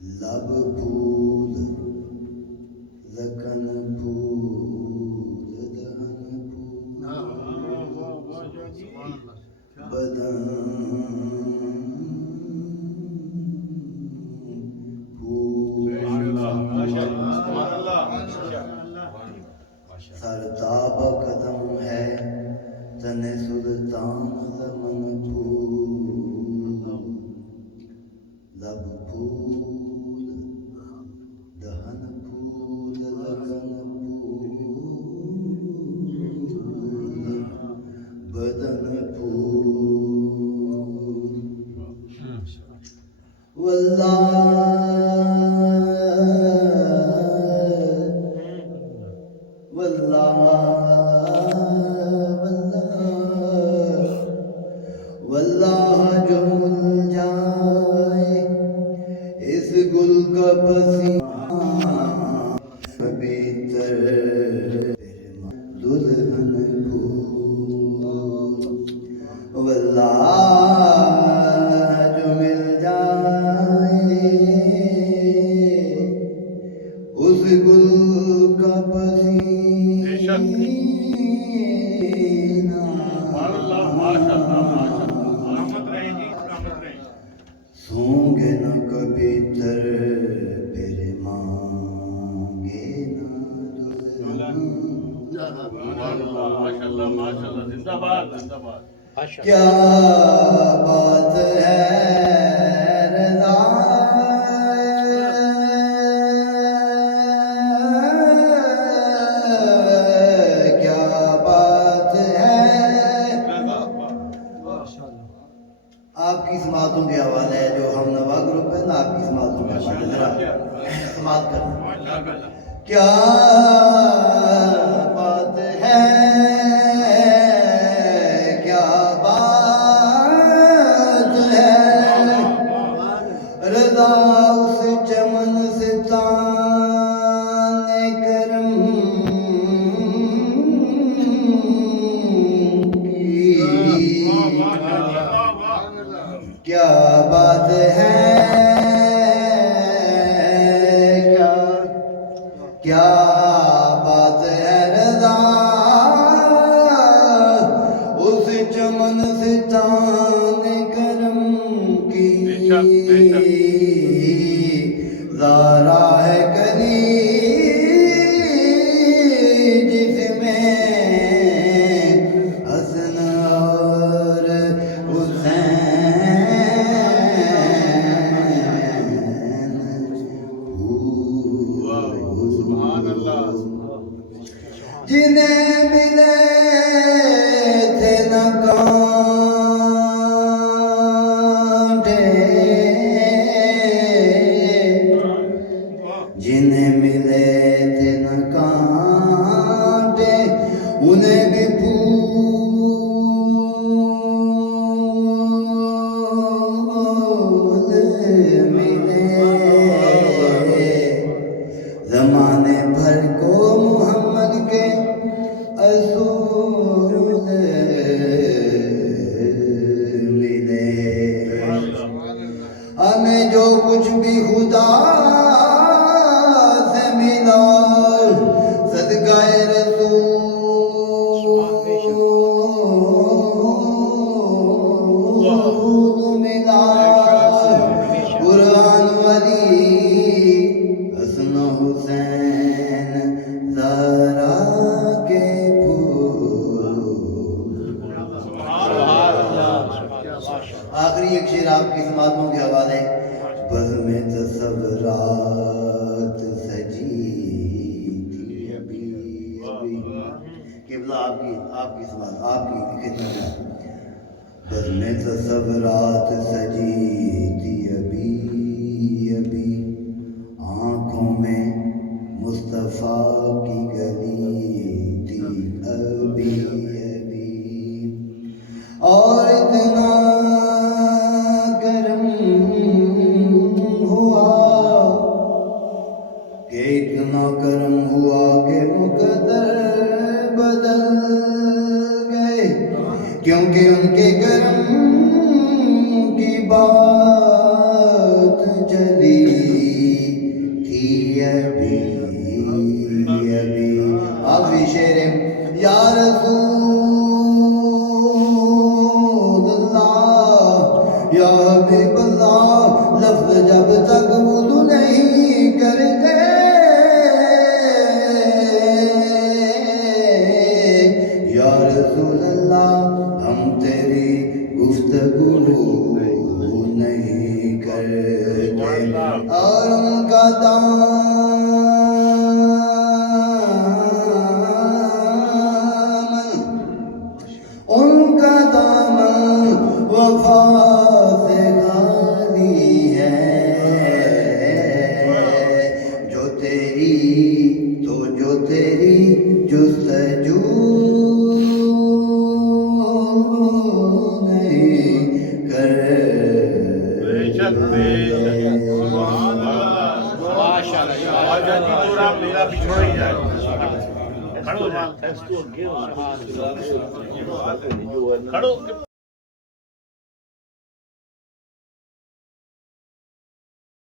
لب پھول زکن پھول دہن پھول بدن سرتاب قدم ہے تن سلطان زمن پھول لب پھول دہن پھول لگن پھول بدن پھول واللہ جو مل جائے اس گل کا پسینہ پبیتر دلہن پھول واللہ جو مل جائے اس گل کا پسینہ سونگے نہ کبھی تر پھر مانگے نہ دلہن کیا بات ہے رضا کیا بات ہے آپ کی سماعتوں کے حوالے ہے جو ہم نوا گروپ ہے نا آپ کی سماعتوں کے حوالے ذرا سماعت کرنا کیا بات ہے کیا بات ہے رضا اس چمن سے تان کرم کیا بات ہے کیا بات ہے رضا اس چمن سے تان کرم کی زارا ہے کلی جس میں حسن اور جنہیں ملے تھے نہ کانٹے جنہیں ملے تھے نہ کانٹے انہیں بھی پھول ملے زمانے بھر کو محمد کے اصول ملے ہمیں جو کچھ بھی خدا سے ملا صدقہ رسول ملا قرآن ولی حسن حسین زہرا کے آخری ایک شعر آپ کی سماعتوں کے حوالے بزم تصورات سجی تھی ابھی قبلہ آپ کی سماعت آپ کی خدمت ہے بزم تصورات سجی تھی ابھی آنکھوں میں مصطفیٰ کی گلی تھی ابھی اور اتنا کرم ہوا کہ مقدر بدل گئے کیونکہ ان کے کرم کی بات چلی ابھی آخری شعر ہے یا رسول اللہ یا حبیب اللہ لفظ جب تک وضو نہیں کرتے یا رسول اللہ ہم تیری گفتگو نہیں کرتے اور ان کا دامن وفا سے خالی ہے جو تیری جستجو نہیں کھڑو